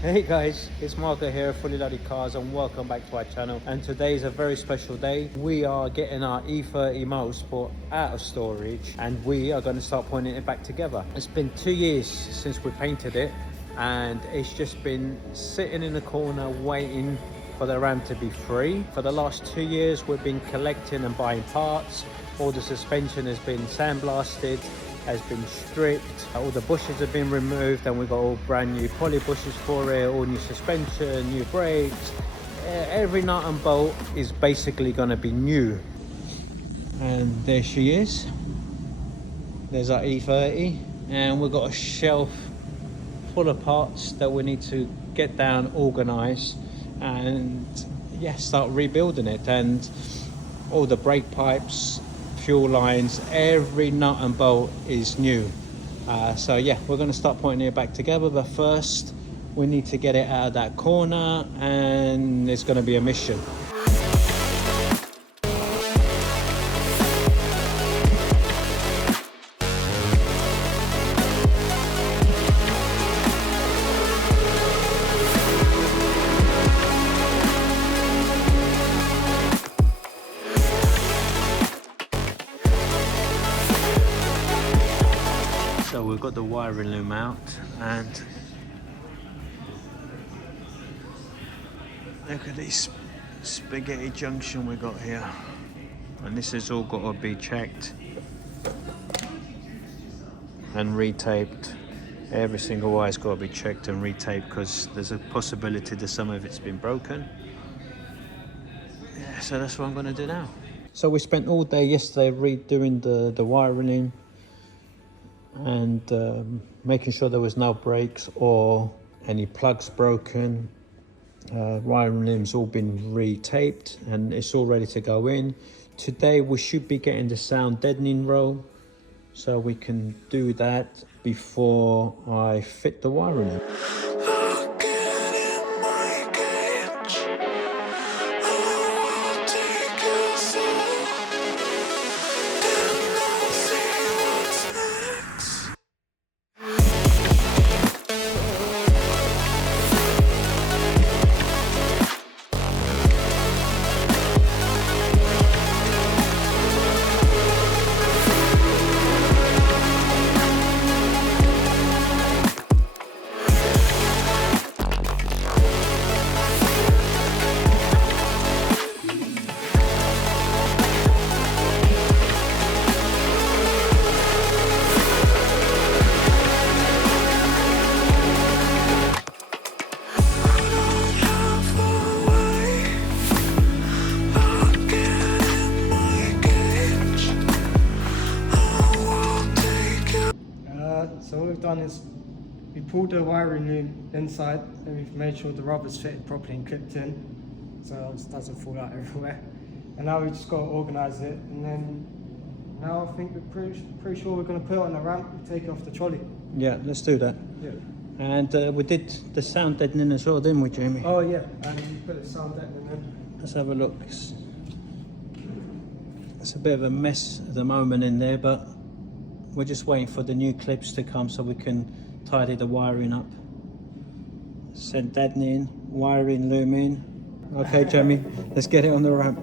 Hey guys, it's Marco here, Fullyloaded Cars, and welcome back to our channel. And today is a very special day. We are getting our E30 Motorsport out of storage and we are going to start putting it back together. It's been 2 years since we painted it and it's just been sitting in the corner waiting for the ram to be free. For the last 2 years we've been collecting and buying parts. All the suspension has been sandblasted, has been stripped, all the bushes have been removed, and we've got all brand new poly bushes for it, all new suspension, new brakes. Every nut and bolt is basically going to be new. And there she is. There's our E30, and we've got a shelf full of parts that we need to get down, organize, and yeah, start rebuilding it. And all the brake pipes, fuel lines, every nut and bolt is new. So yeah, we're going to start putting it back together, but first we need to get it out of that corner and it's going to be a mission. So we've got the wiring loom out and look at this spaghetti junction we got here, and this has all got to be checked and retaped. Every single wire's got to be checked and retaped because there's a possibility that some of it's been broken. Yeah, so that's what I'm going to do now. So we spent all day yesterday redoing the wiring and making sure there was no breaks or any plugs broken. Wiring loom's all been retaped and it's all ready to go in. Today we should be getting the sound deadening roll, so we can do that before I fit the wiring in. So what we've done is we pulled the wiring loom inside and we've made sure the rubber's fitted properly and clipped in so it doesn't fall out everywhere. And now we just got to organise it, and then now I think we're pretty sure we're going to put it on the ramp and take it off the trolley. Yeah, let's do that. Yeah. And we did the sound deadening as well, didn't we, Jamie? Oh yeah, and we put the sound deadening in. Let's have a look. It's a bit of a mess at the moment in there, but we're just waiting for the new clips to come so we can tidy the wiring up. Send deadening, wiring loom in. Okay, Jamie, let's get it on the ramp.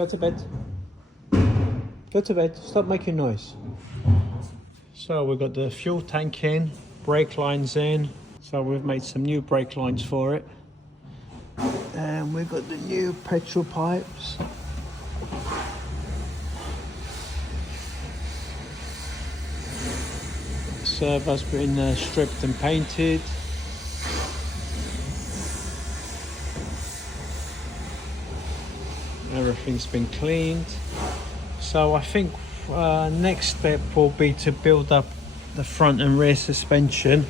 Go to bed. Go to bed. Stop making noise. So we've got the fuel tank in, brake lines in. So we've made some new brake lines for it. And we've got the new petrol pipes. Servo's been stripped and painted. Everything's been cleaned. So I think next step will be to build up the front and rear suspension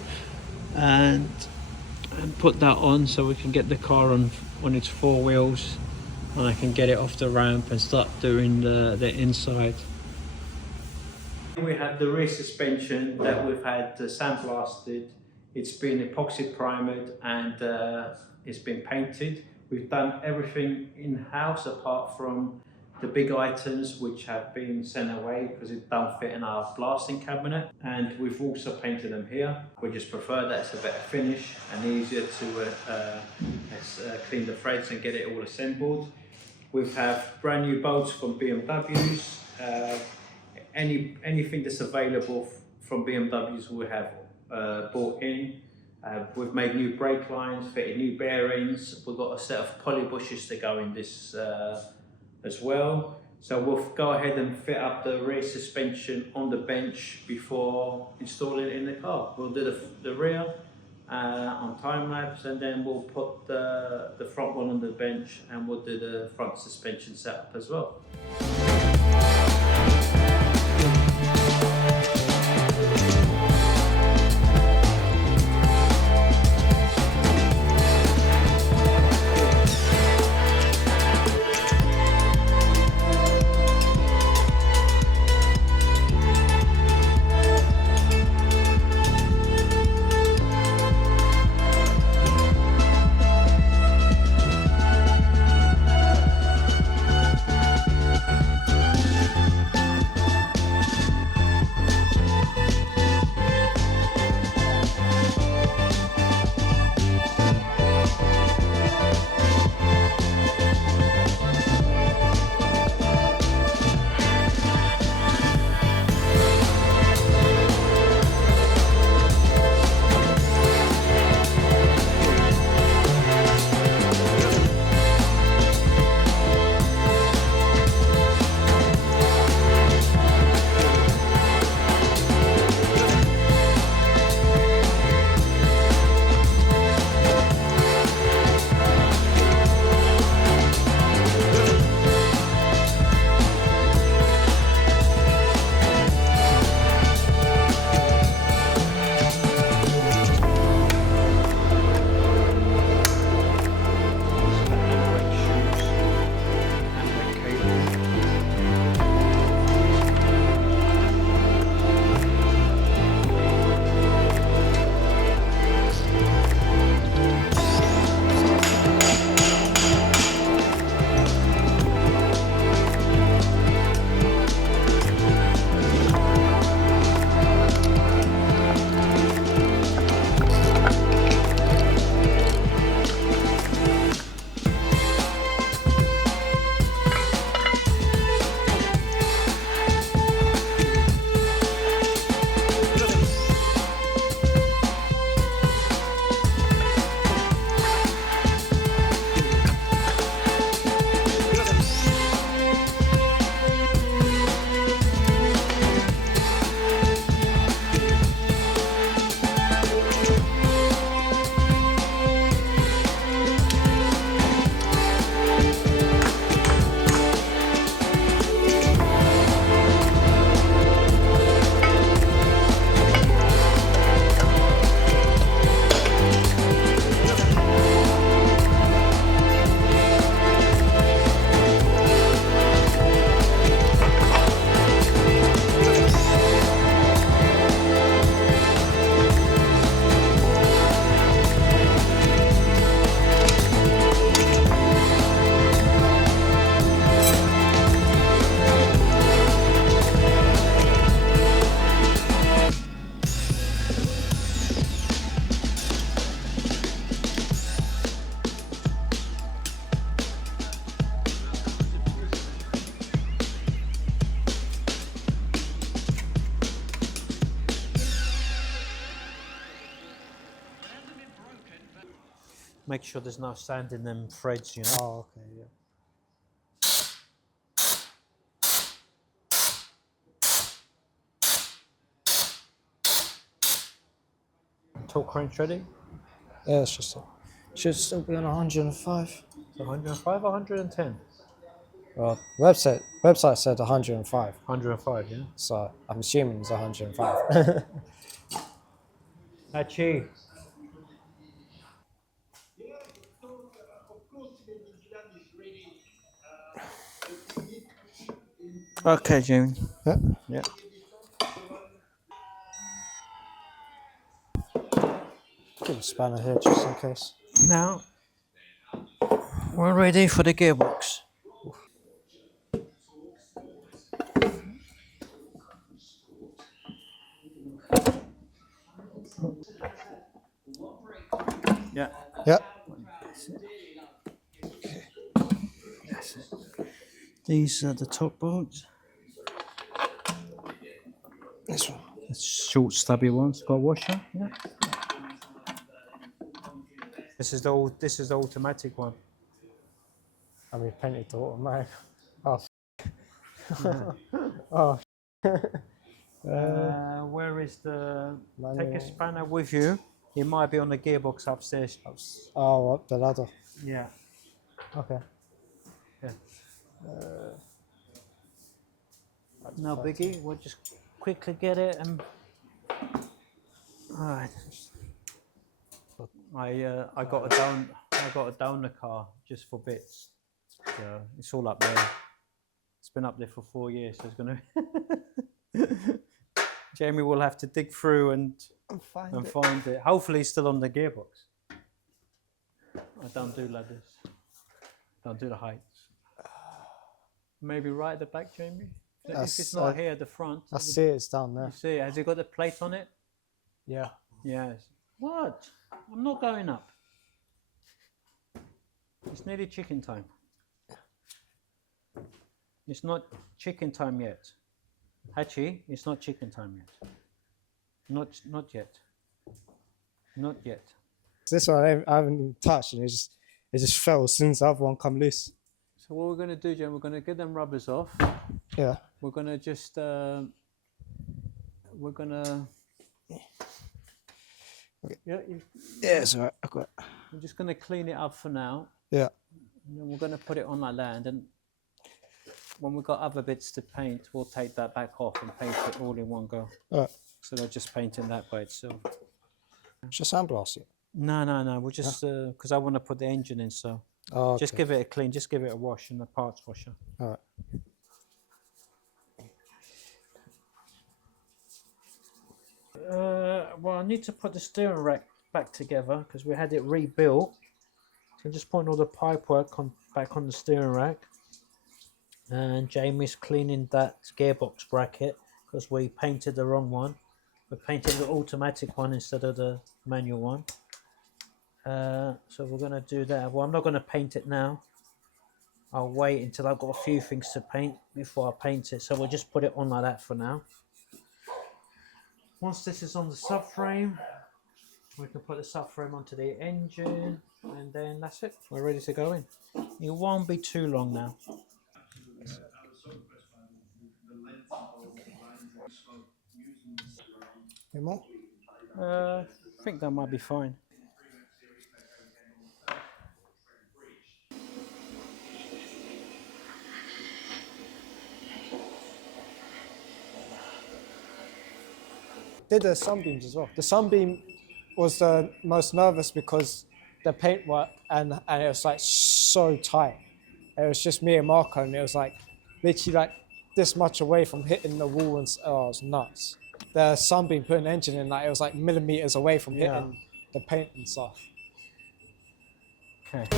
and put that on so we can get the car on its four wheels, and I can get it off the ramp and start doing the inside. We have the rear suspension that we've had sandblasted. It's been epoxy primered and it's been painted. We've done everything in-house apart from the big items which have been sent away because it don't fit in our blasting cabinet, and we've also painted them here. We just prefer that it's a better finish and easier to clean the threads and get it all assembled. We have brand new bolts from BMWs. Anything that's available from BMWs we have bought in. We've made new brake lines, fitted new bearings. We've got a set of poly bushes to go in this as well. So we'll go ahead and fit up the rear suspension on the bench before installing it in the car. We'll do the rear on time lapse, and then we'll put the front one on the bench, and we'll do the front suspension setup as well. Make sure there's no sand in them threads, you know. Oh, okay, yeah. Torque wrench ready? Yeah, it's just should still be on 105. 105 or 110? Well, website said 105, 105, yeah. so I'm assuming it's 105. Hachi. Okay, Jamie. Yeah. Yeah. Give a spanner here just in case. Now, we're ready for the gearbox. Yeah. Yeah. That's it. These are the top bolts. This one. The short stubby ones. Got a washer. Yeah. This is the automatic one. I mean, painted the automatic. Oh. Yeah. Oh. Where is the? Manual. Take a spanner with you. It might be on the gearbox upstairs. Oh, what, the ladder? Yeah. Okay. Yeah. No biggie. We'll just quickly get it and. All right. I got a donor car just for bits. So it's all up there. It's been up there for 4 years, so it's gonna. Jamie will have to dig through and find it. Hopefully, it's still on the gearbox. I don't do ladders. Don't do the heights. Maybe right at the back, Jamie. If it's not here at the front. I see it's down there. You see it? Has it got the plate on it? Yeah. Yes. What? I'm not going up. It's nearly chicken time. It's not chicken time yet. Hachi, it's not chicken time yet. Not yet. Not yet. This one I haven't even touched, and it just fell as soon as the other one come loose. So what we're going to do, Jen, we're going to get them rubbers off. Yeah. We're going to just we're going to. Okay. Yeah. Yeah, it's alright. I'm just going to clean it up for now. Yeah. And then we're going to put it on like that, and then when we've got other bits to paint, we'll take that back off and paint it all in one go. Alright. So they're just painting that by itself. Should I sandblast it? No. We'll just because I want to put the engine in, so Oh, okay. just give it a clean. Just give it a wash in the parts washer. Alright. Well, I need to put the steering rack back together because we had it rebuilt. So I'm just putting all the pipework back on the steering rack. And Jamie's cleaning that gearbox bracket because we painted the wrong one. We painted the automatic one instead of the manual one. So we're going to do that. Well, I'm not going to paint it now. I'll wait until I've got a few things to paint before I paint it. So we'll just put it on like that for now. Once this is on the subframe, we can put the subframe onto the engine, and then that's it. We're ready to go in. It won't be too long now. Any more? I think that might be fine. Did the sunbeams as well. The sunbeam was the most nervous because the paintwork and it was like so tight. It was just me and Marco, and it was like literally like this much away from hitting the wall, and oh, it was nuts. The sunbeam putting the engine in, like it was like millimeters away from hitting the paint and stuff. Okay.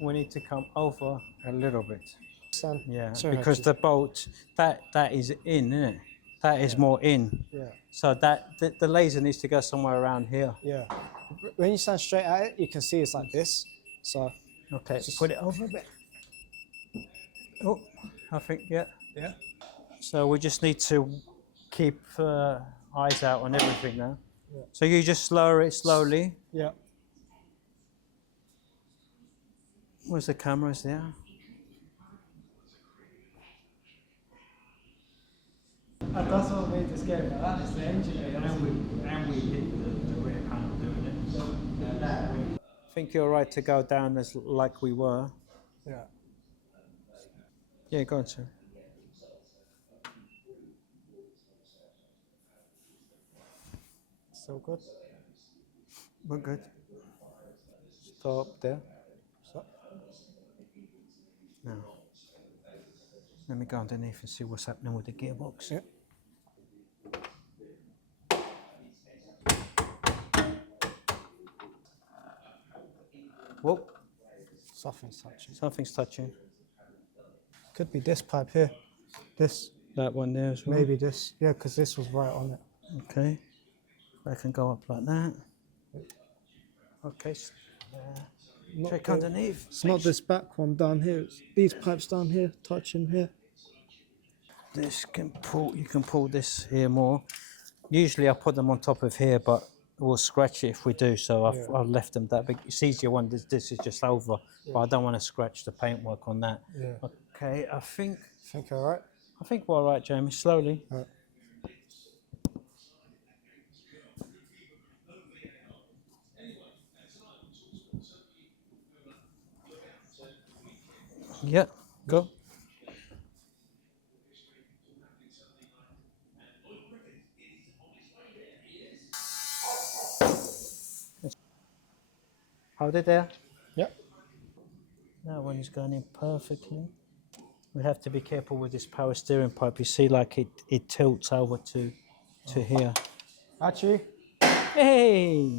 We need to come over a little bit. Yeah, Sorry, because the bolt that is in, isn't it? That is more in. Yeah. So that the laser needs to go somewhere around here. Yeah. When you stand straight at it, you can see it's like this. So okay, just put it over a bit. Oh, I think yeah. Yeah. So we just need to keep eyes out on everything now. So you just lower it slowly. Yeah. Where's the cameras there? That's what made this game. That is the engine. And we hit the rear panel doing it. I think you're right to go down as like we were. Yeah. Yeah, go on, sir. So good. We're good. Stop there. So, Now, let me go underneath and see what's happening with the gearbox. yeah. Whoa, Something's touching. something's touching. Could be this pipe here. This. That one there as well. Maybe this. Yeah, because this was right on it. Okay. That can go up like that. Okay. Not Check the- underneath. It's not this back one down here. It's these pipes down here, touching here. This can pull. You can pull this here more. Usually I put them on top of here, but we'll scratch it if we do. So I've left them that big. It's easier when this is just over, but I don't want to scratch the paintwork on that. Yeah. Okay. I think All right. we're all right, Jamie. Slowly. All right. Yeah. Go. Hold it there. Yep. That one is going in perfectly. We have to be careful with this power steering pipe. You see, like it tilts over to here. Actually, Hey!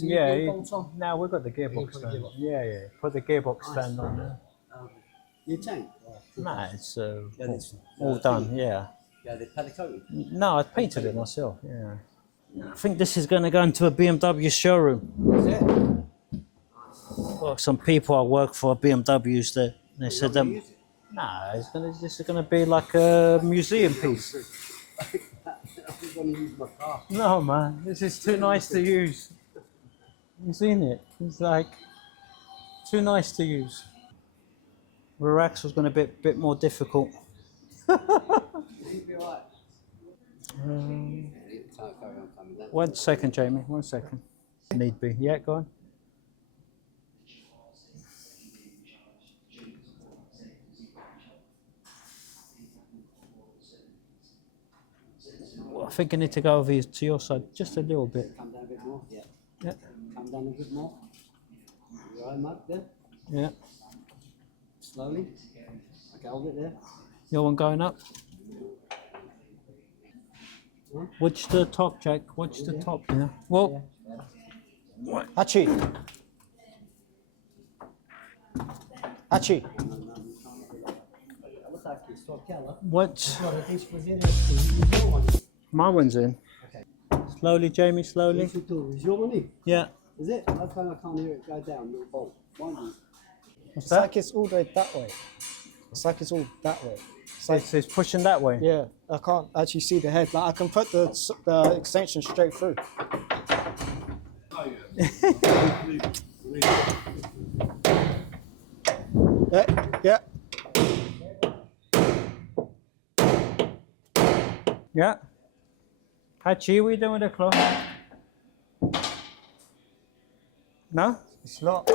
Yeah, now we've got the gearbox stand. Yeah, yeah. Put the gearbox stand on there. New tank? Nah, it's Yeah, this all done, yeah. Yeah, they had it coated. No, I painted it myself, yeah. I think this is going to go into a BMW showroom. Is it? Well, some people I work for BMWs, they said that. Nah, this is gonna be like a museum piece. I'm going to use my car. No, man, this is too nice to use. You seen it? It's like too nice to use. Rear axle's gonna be a bit more difficult. You'll be alright. Carry on coming down. 1 second, Jamie. 1 second. Need be. Yeah, go on. Well, I think I need to go over here to your side just a little bit. Come down a bit more. Yeah. Yeah. Come down a bit more. You alright, Mark? There. Yeah. Slowly. Okay, hold it there. Your one going up. Watch the top, Jack. Watch the top. Yeah. Well. Hachi. Hachi. What? My one's in. Slowly, Jamie. Slowly. Is your money? Yeah. Is it? I can't hear it go down. Little bolt. Mind you. It's like it's all the way that way. It's like it's all that way. It's like, It's pushing that way. yeah, I can't actually see the head. Like I can put the extension straight through. Yeah. Yeah. Hachi, what are you doing with the cloth? No? It's not.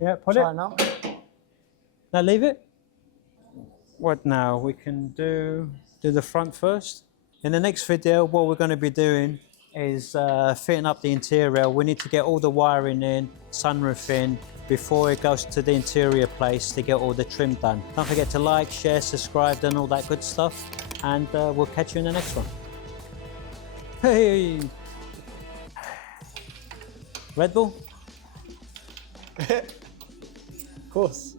Yeah, put Try it. now. Now leave it. What now? We can do the front first. In the next video, what we're going to be doing is fitting up the interior. We need to get all the wiring in, sunroof in, before it goes to the interior place to get all the trim done. Don't forget to like, share, subscribe, and all that good stuff. And we'll catch you in the next one. Hey! Red Bull? Of course.